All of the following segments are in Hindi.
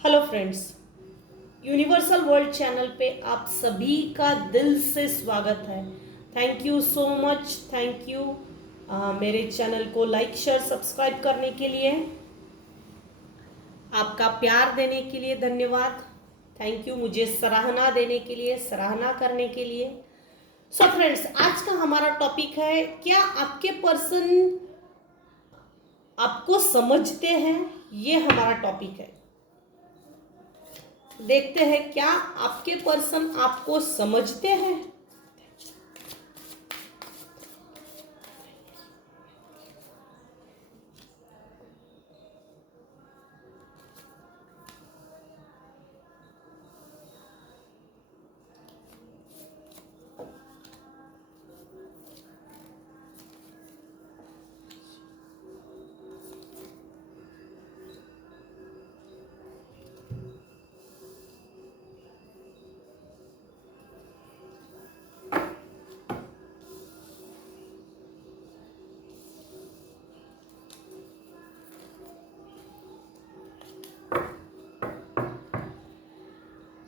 Hello friends, universal world channel पे आप सभी का दिल से स्वागत है। Thank you so much. Thank you मेरे चैनल को लाइक शेयर सब्सक्राइब करने के लिए, आपका प्यार देने के लिए धन्यवाद। थैंक यू मुझे सराहना देने के लिए, सराहना करने के लिए। सो फ्रेंड्स, आज का हमारा टॉपिक है, क्या आपके पर्सन आपको समझते हैं? ये हमारा टॉपिक है। देखते हैं क्या आपके पर्सन आपको समझते हैं।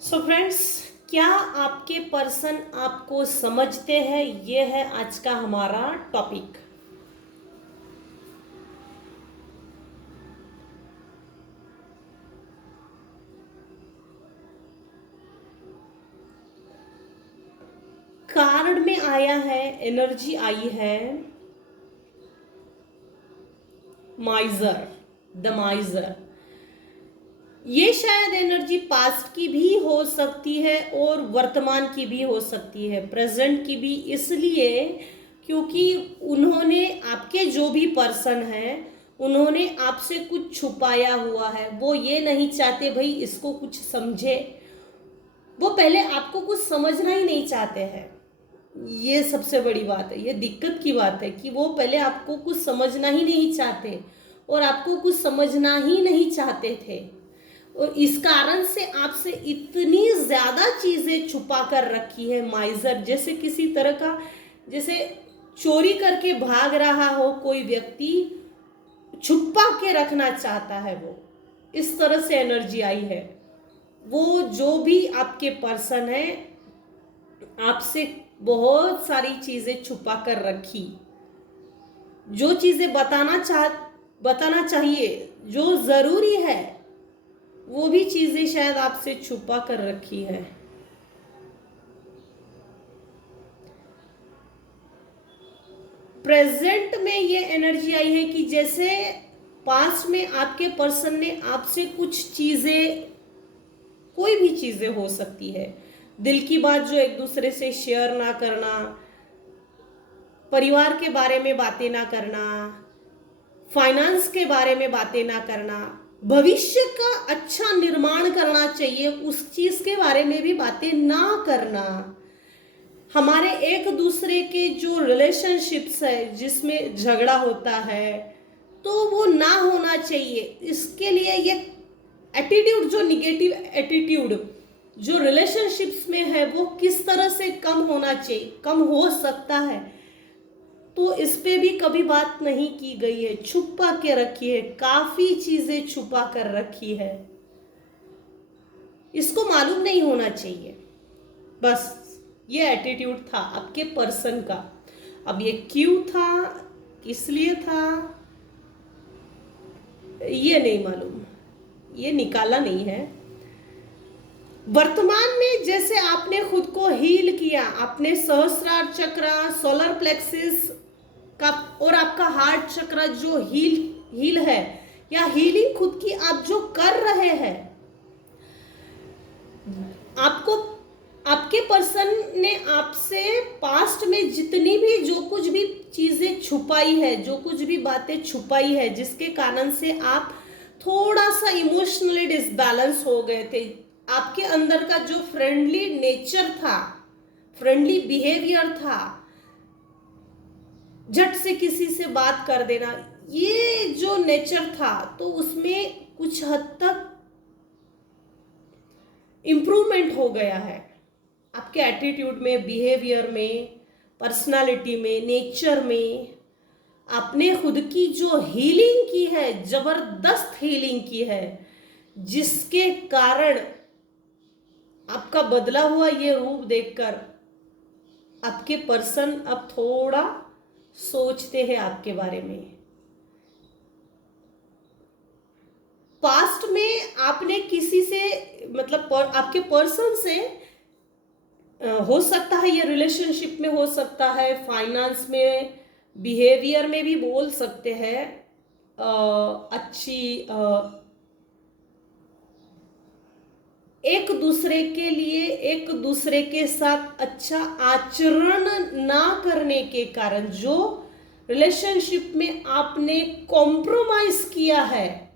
सो फ्रेंड्स, क्या आपके पर्सन आपको समझते हैं? ये है आज का हमारा टॉपिक। कार्ड में आया है, एनर्जी आई है माइजर, द माइजर। ये शायद एनर्जी पास्ट की भी हो सकती है और वर्तमान की भी हो सकती है, प्रेजेंट की भी। इसलिए क्योंकि उन्होंने, आपके जो भी पर्सन हैं, उन्होंने आपसे कुछ छुपाया हुआ है। वो ये नहीं चाहते भाई इसको कुछ समझे, वो पहले आपको कुछ समझना ही नहीं चाहते हैं। ये सबसे बड़ी बात है, ये दिक्कत की बात है कि वो पहले आपको कुछ समझना ही नहीं चाहते और आपको कुछ समझना ही नहीं चाहते थे। और इस कारण से आपसे इतनी ज्यादा चीजें छुपा कर रखी है माइजर। जैसे किसी तरह का, जैसे चोरी करके भाग रहा हो कोई व्यक्ति, छुपा के रखना चाहता है वो, इस तरह से एनर्जी आई है। वो जो भी आपके पर्सन है, आपसे बहुत सारी चीजें छुपा कर रखी। जो चीजें बताना चाहिए, जो जरूरी है, वो भी चीजें शायद आपसे छुपा कर रखी है। प्रेजेंट में ये एनर्जी आई है कि जैसे पास्ट में आपके पर्सन ने आपसे कुछ चीजें, कोई भी चीजें हो सकती है, दिल की बात जो एक दूसरे से शेयर ना करना, परिवार के बारे में बातें ना करना, फाइनेंस के बारे में बातें ना करना, भविष्य का अच्छा निर्माण करना चाहिए उस चीज के बारे में भी बातें ना करना, हमारे एक दूसरे के जो रिलेशनशिप्स है जिसमें झगड़ा होता है तो वो ना होना चाहिए। इसके लिए ये एटीट्यूड, जो निगेटिव एटीट्यूड जो रिलेशनशिप्स में है, वो किस तरह से कम होना चाहिए, कम हो सकता है, तो इस पे भी कभी बात नहीं की गई है। छुपा के रखी है, काफी चीजें छुपा कर रखी है, इसको मालूम नहीं होना चाहिए। बस ये एटीट्यूड था आपके पर्सन का। अब ये क्यों था, किस लिए था, ये नहीं मालूम, ये निकाला नहीं है। वर्तमान में जैसे आपने खुद को हील किया, आपने सहस्रार चक्र, सोलर प्लेक्सिस का और आपका हार्ट चक्र जो हील है, या हीलिंग खुद की आप जो कर रहे हैं, आपको आपके पर्सन ने आपसे पास्ट में जितनी भी, जो कुछ भी चीजें छुपाई है, जो कुछ भी बातें छुपाई है, जिसके कारण से आप थोड़ा सा इमोशनली डिसबैलेंस हो गए थे, आपके अंदर का जो फ्रेंडली नेचर था, फ्रेंडली बिहेवियर था, झट से किसी से बात कर देना, ये जो नेचर था, तो उसमें कुछ हद तक इम्प्रूवमेंट हो गया है। आपके एटीट्यूड में, बिहेवियर में, पर्सनालिटी में, नेचर में आपने खुद की जो हीलिंग की है, जबरदस्त हीलिंग की है, जिसके कारण आपका बदला हुआ ये रूप देखकर आपके पर्सन अब थोड़ा सोचते हैं आपके बारे में। पास्ट में आपने किसी से मतलब आपके पर्सन से हो सकता है, ये रिलेशनशिप में हो सकता है, फाइनेंस में, बिहेवियर में भी बोल सकते हैं, अच्छी एक दूसरे के लिए एक दूसरे के साथ अच्छा आचरण ना करने के कारण जो रिलेशनशिप में आपने कॉम्प्रोमाइज किया है,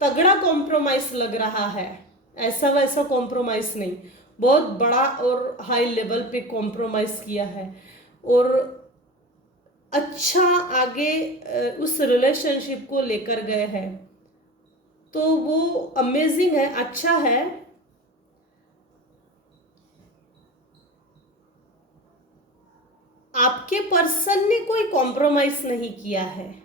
तगड़ा कॉम्प्रोमाइज लग रहा है, ऐसा वैसा कॉम्प्रोमाइज नहीं, बहुत बड़ा और हाई लेवल पे कॉम्प्रोमाइज किया है और अच्छा आगे उस रिलेशनशिप को लेकर गए हैं, तो वो अमेजिंग है, अच्छा है। आपके पर्सन ने कोई कॉम्प्रोमाइज नहीं किया है,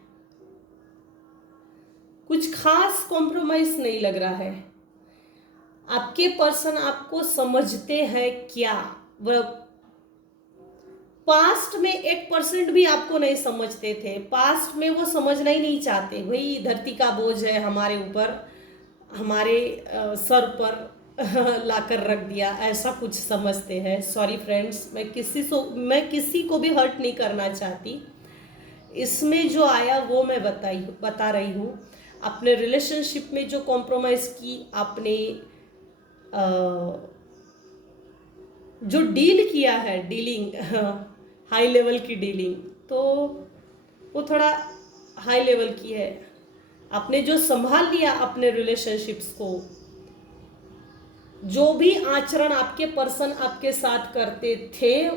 कुछ खास कॉम्प्रोमाइज नहीं लग रहा है। आपके पर्सन आपको समझते हैं क्या? वह पास्ट में 1% भी आपको नहीं समझते थे, पास्ट में वो समझना ही नहीं चाहते, वही धरती का बोझ है हमारे ऊपर, हमारे सर पर लाकर रख दिया, ऐसा कुछ समझते हैं। सॉरी फ्रेंड्स, मैं किसी को भी हर्ट नहीं करना चाहती, इसमें जो आया वो मैं बता रही हूँ। अपने रिलेशनशिप में जो कॉम्प्रोमाइज़ की आपने, जो डील किया है, डीलिंग हाई लेवल की डीलिंग, तो वो थोड़ा हाई लेवल की है। आपने जो संभाल लिया अपने रिलेशनशिप्स को, जो भी आचरण आपके पर्सन आपके साथ करते थे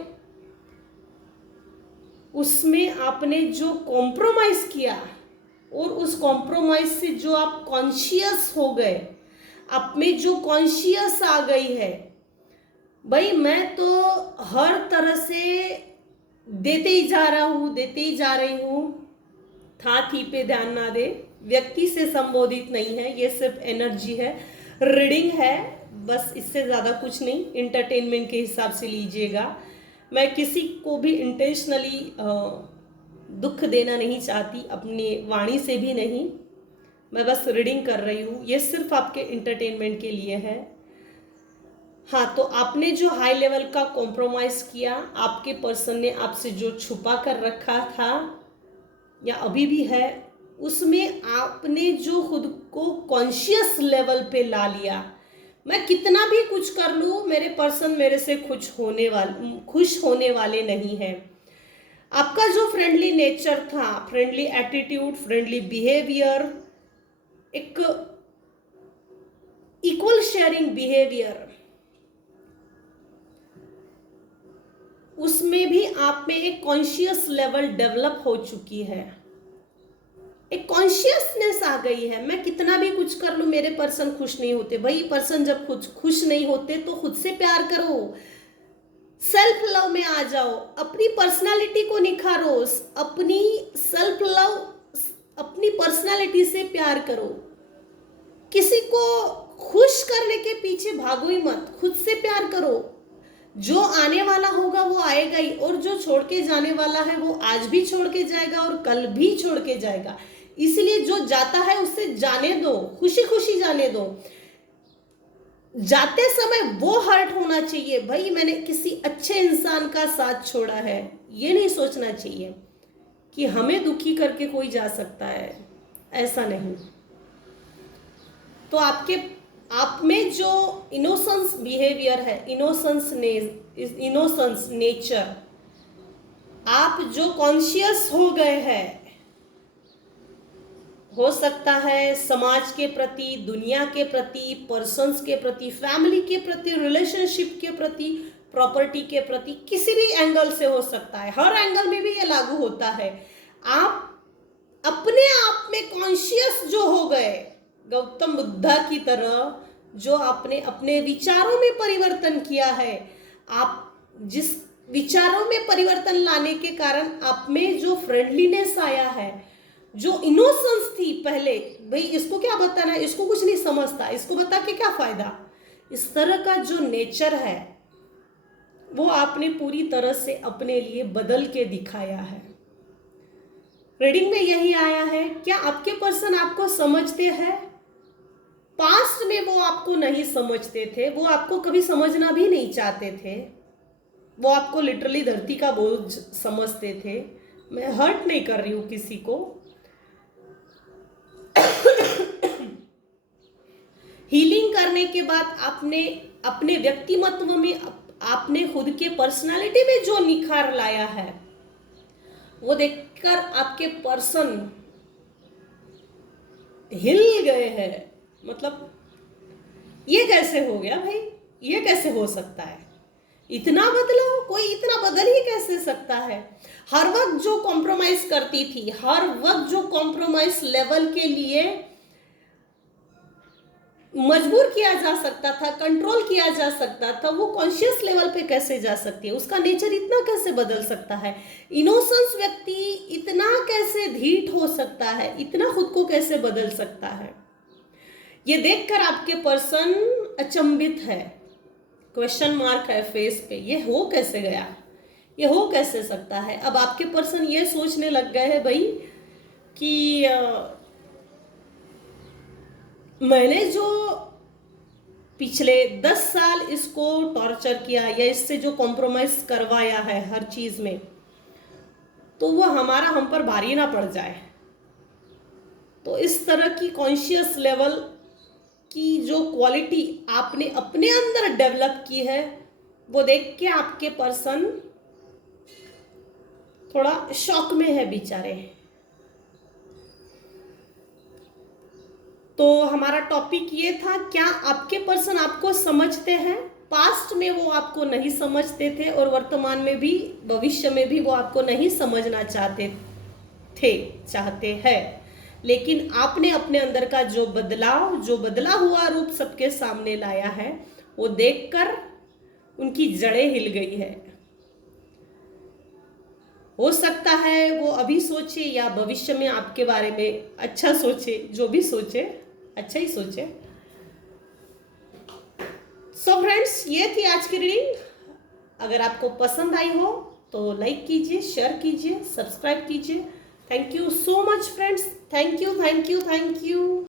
उसमें आपने जो कॉम्प्रोमाइज किया और उस कॉम्प्रोमाइज से जो आप कॉन्शियस हो गए, आप में जो कॉन्शियस आ गई है, भाई मैं तो हर तरह से देते ही जा रही हूँ, था थी पे ध्यान ना दे, व्यक्ति से संबोधित नहीं है, ये सिर्फ एनर्जी है, रीडिंग है, बस इससे ज़्यादा कुछ नहीं, इंटरटेनमेंट के हिसाब से लीजिएगा। मैं किसी को भी इंटेंशनली दुख देना नहीं चाहती, अपनी वाणी से भी नहीं, मैं बस रीडिंग कर रही हूँ, ये सिर्फ आपके इंटरटेनमेंट के लिए है। हाँ, तो आपने जो हाई लेवल का कॉम्प्रोमाइज़ किया, आपके पर्सन ने आपसे जो छुपा कर रखा था या अभी भी है, उसमें आपने जो खुद को कॉन्शियस लेवल पे ला लिया, मैं कितना भी कुछ कर लूँ मेरे पर्सन मेरे से खुश होने वाले नहीं हैं। आपका जो फ्रेंडली नेचर था, फ्रेंडली एटीट्यूड, फ्रेंडली बिहेवियर, एक इक्वल शेयरिंग बिहेवियर, उसमें भी आप में एक कॉन्शियस लेवल डेवलप हो चुकी है, एक कॉन्शियसनेस आ गई है। मैं कितना भी कुछ कर लूं मेरे पर्सन खुश नहीं होते, भाई पर्सन जब खुश नहीं होते तो खुद से प्यार करो, सेल्फ लव में आ जाओ, अपनी पर्सनालिटी को निखारो, अपनी सेल्फ लव, अपनी पर्सनालिटी से प्यार करो, किसी को खुश करने के पीछे भागो ही मत, खुद से प्यार करो। जो आने वाला होगा वो आएगा ही, और जो छोड़ के जाने वाला है वो आज भी छोड़ के जाएगा और कल भी छोड़ के जाएगा, इसलिए जो जाता है उसे जाने दो, खुशी खुशी जाने दो। जाते समय वो हर्ट होना चाहिए, भाई मैंने किसी अच्छे इंसान का साथ छोड़ा है, ये नहीं सोचना चाहिए कि हमें दुखी करके कोई जा सकता है, ऐसा नहीं। तो आप में जो इनोसेंस बिहेवियर है, इनोसेंस नेचर, आप जो कॉन्शियस हो गए हैं, हो सकता है समाज के प्रति, दुनिया के प्रति, पर्सन्स के प्रति, फैमिली के प्रति, रिलेशनशिप के प्रति, प्रॉपर्टी के प्रति, किसी भी एंगल से हो सकता है, हर एंगल में भी ये लागू होता है। आप अपने आप में कॉन्शियस जो हो गए, गौतम बुद्धा की तरह, जो आपने अपने विचारों में परिवर्तन किया है, आप जिस विचारों में परिवर्तन लाने के कारण आप में जो फ्रेंडलीनेस आया है, जो इनोसेंस थी पहले, भाई इसको क्या बताना है, इसको कुछ नहीं समझता, इसको बता के क्या फायदा, इस तरह का जो नेचर है वो आपने पूरी तरह से अपने लिए बदल के दिखाया है। रीडिंग में यही आया है, क्या आपके पर्सन आपको समझते हैं? पास्ट में वो आपको नहीं समझते थे, वो आपको कभी समझना भी नहीं चाहते थे, वो आपको लिटरली धरती का बोझ समझते थे। मैं हर्ट नहीं कर रही हूं किसी को। हीलिंग करने के बाद आपने अपने व्यक्तिमत्व में, आपने खुद के पर्सनालिटी में जो निखार लाया है, वो देखकर आपके पर्सन हिल गए हैं। मतलब ये कैसे हो गया भाई, ये कैसे हो सकता है, इतना बदलाव, कोई इतना बदल ही कैसे सकता है। हर वक्त जो कॉम्प्रोमाइज करती थी, हर वक्त जो कॉम्प्रोमाइज लेवल के लिए मजबूर किया जा सकता था, कंट्रोल किया जा सकता था, वो कॉन्शियस लेवल पे कैसे जा सकती है, उसका नेचर इतना कैसे बदल सकता है, इनोसेंस व्यक्ति इतना कैसे धीट हो सकता है, इतना खुद को कैसे बदल सकता है। ये देखकर आपके पर्सन अचंभित है, क्वेश्चन मार्क है फेस पे, ये हो कैसे गया, ये हो कैसे सकता है। अब आपके पर्सन ये सोचने लग गए हैं भाई कि मैंने जो पिछले 10 साल इसको टॉर्चर किया या इससे जो कॉम्प्रोमाइज करवाया है हर चीज में, तो वो हमारा हम पर भारी ना पड़ जाए। तो इस तरह की कॉन्शियस लेवल की जो क्वालिटी आपने अपने अंदर डेवलप की है, वो देख के आपके पर्सन थोड़ा शॉक में है बेचारे। तो हमारा टॉपिक ये था, क्या आपके पर्सन आपको समझते हैं? पास्ट में वो आपको नहीं समझते थे और वर्तमान में भी, भविष्य में भी वो आपको नहीं समझना चाहते हैं, लेकिन आपने अपने अंदर का जो बदलाव, जो बदला हुआ रूप सबके सामने लाया है, वो देखकर उनकी जड़ें हिल गई है। हो सकता है वो अभी सोचे या भविष्य में आपके बारे में अच्छा सोचे, जो भी सोचे अच्छा ही सोचे। सो फ्रेंड्स, ये थी आज की रीडिंग। अगर आपको पसंद आई हो तो लाइक कीजिए, शेयर कीजिए, सब्सक्राइब कीजिए। Thank you so much friends, thank you, thank you, thank you.